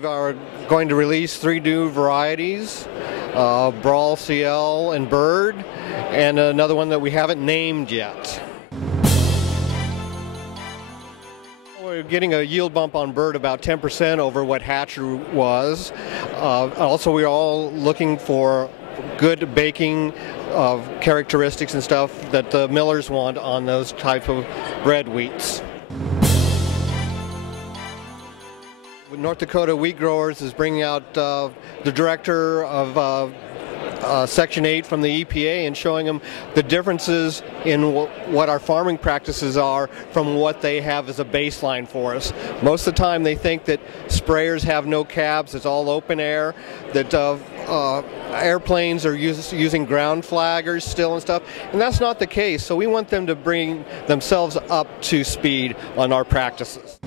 We are going to release 3 new varieties, Brawl, CL, and Bird, and another one that we haven't named yet. We're getting a yield bump on Bird about 10% over what Hatcher was. Also, we're all looking for good baking characteristics and stuff that the millers want on those type of red wheats. North Dakota Wheat Growers is bringing out the director of Section 8 from the EPA and showing them the differences in what our farming practices are from what they have as a baseline for us. Most of the time they think that sprayers have no cabs, it's all open air, that airplanes are using ground flaggers still and stuff, and that's not the case. So we want them to bring themselves up to speed on our practices.